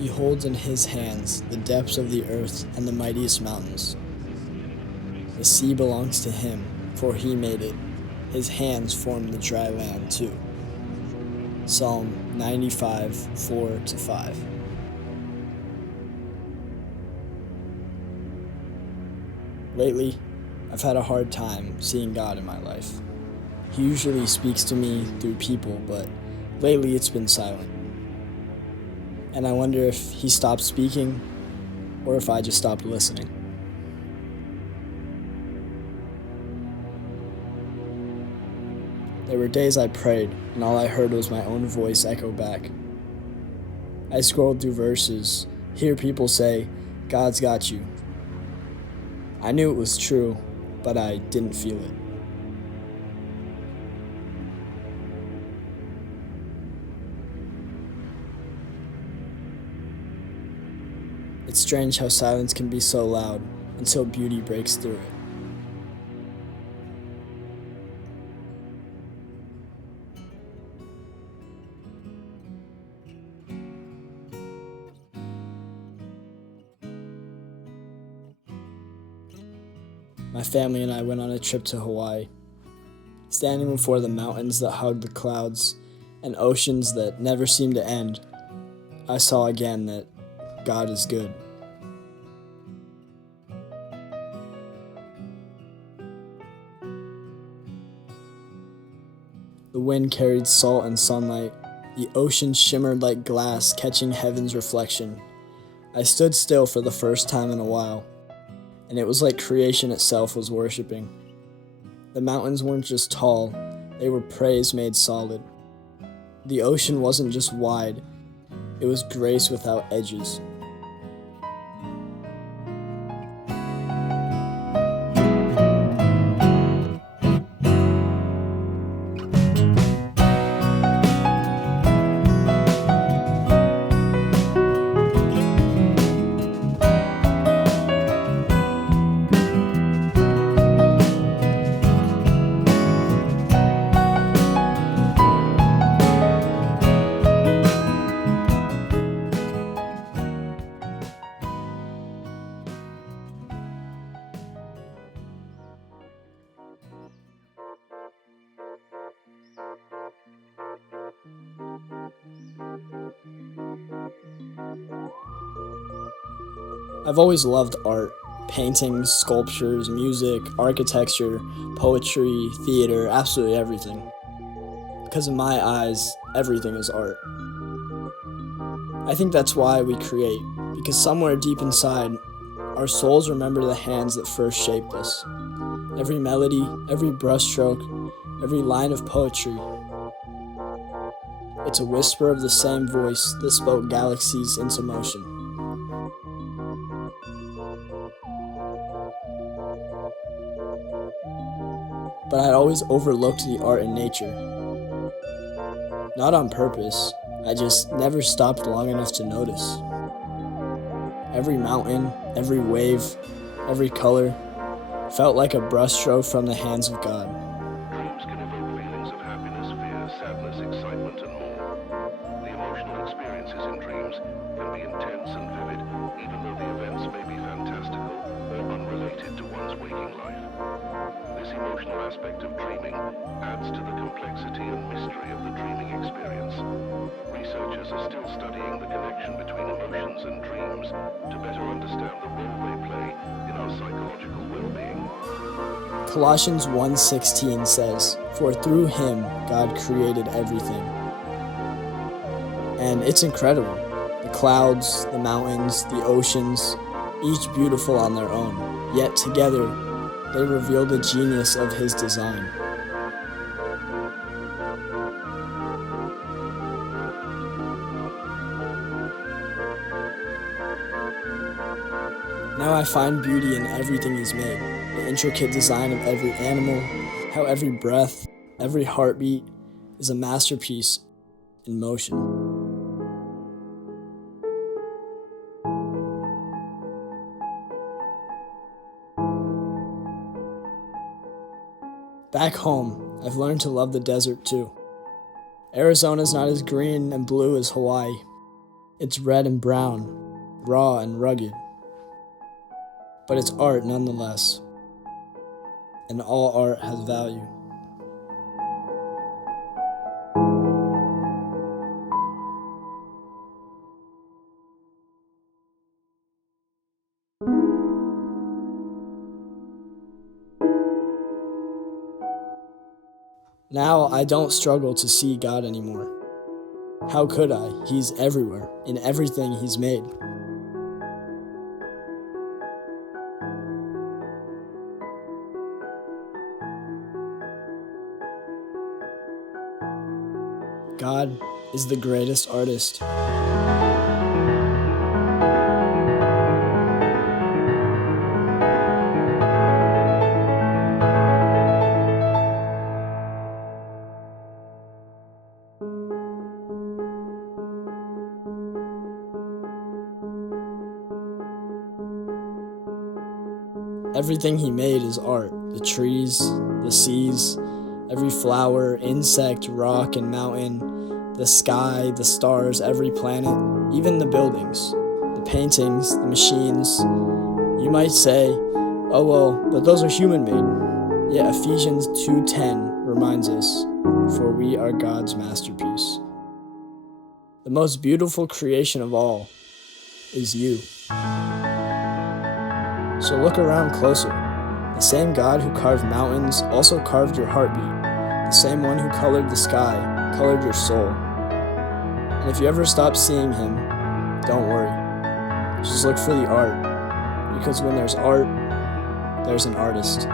He holds in his hands the depths of the earth and the mightiest mountains. The sea belongs to him, for he made it. His hands formed the dry land too. Psalm 95, 4-5. Lately, I've had a hard time seeing God in my life. He usually speaks to me through people, but lately it's been silent. And I wonder if he stopped speaking, or if I just stopped listening. There were days I prayed, and all I heard was my own voice echo back. I scrolled through verses, hear people say, "God's got you." I knew it was true, but I didn't feel it. It's strange how silence can be so loud until beauty breaks through it. My family and I went on a trip to Hawaii. Standing before the mountains that hug the clouds and oceans that never seem to end, I saw again that God is good. The wind carried salt and sunlight. The ocean shimmered like glass, catching heaven's reflection. I stood still for the first time in a while, and it was like creation itself was worshiping. The mountains weren't just tall, they were praise made solid. The ocean wasn't just wide, it was grace without edges. I've always loved art, paintings, sculptures, music, architecture, poetry, theater, absolutely everything. Because in my eyes, everything is art. I think that's why we create, because somewhere deep inside, our souls remember the hands that first shaped us. Every melody, every brushstroke, every line of poetry. It's a whisper of the same voice that spoke galaxies into motion. But I'd always overlooked the art in nature. Not on purpose, I just never stopped long enough to notice. Every mountain, every wave, every color felt like a brushstroke from the hands of God. Dreams can evoke feelings of happiness, fear, sadness, excitement, and more. The emotional experiences in dreams can be intense and vivid, even though the events may be fantastical or unrelated to one's waking life. This emotional aspect of dreaming adds to the complexity and mystery of the dreaming experience. Researchers are still studying the connection between emotions and dreams to better understand the role they play in our psychological well-being. Colossians 1:16 says, "For through him God created everything." And it's incredible. The clouds, the mountains, the oceans, each beautiful on their own, yet together they reveal the genius of his design. Now I find beauty in everything he's made. The intricate design of every animal, how every breath, every heartbeat is a masterpiece in motion. Back home, I've learned to love the desert too. Arizona's not as green and blue as Hawaii. It's red and brown, raw and rugged. But it's art nonetheless. And all art has value. Now I don't struggle to see God anymore. How could I? He's everywhere, in everything He's made. God is the greatest artist. Everything He made is art. The trees, the seas, every flower, insect, rock, and mountain, the sky, the stars, every planet, even the buildings, the paintings, the machines. You might say, oh well, but those are human-made. Yet Ephesians 2:10 reminds us, for we are God's masterpiece. The most beautiful creation of all is you. So look around closer. The same God who carved mountains also carved your heartbeat. The same one who colored the sky colored your soul. And if you ever stop seeing Him, don't worry. Just look for the art. Because when there's art, there's an artist.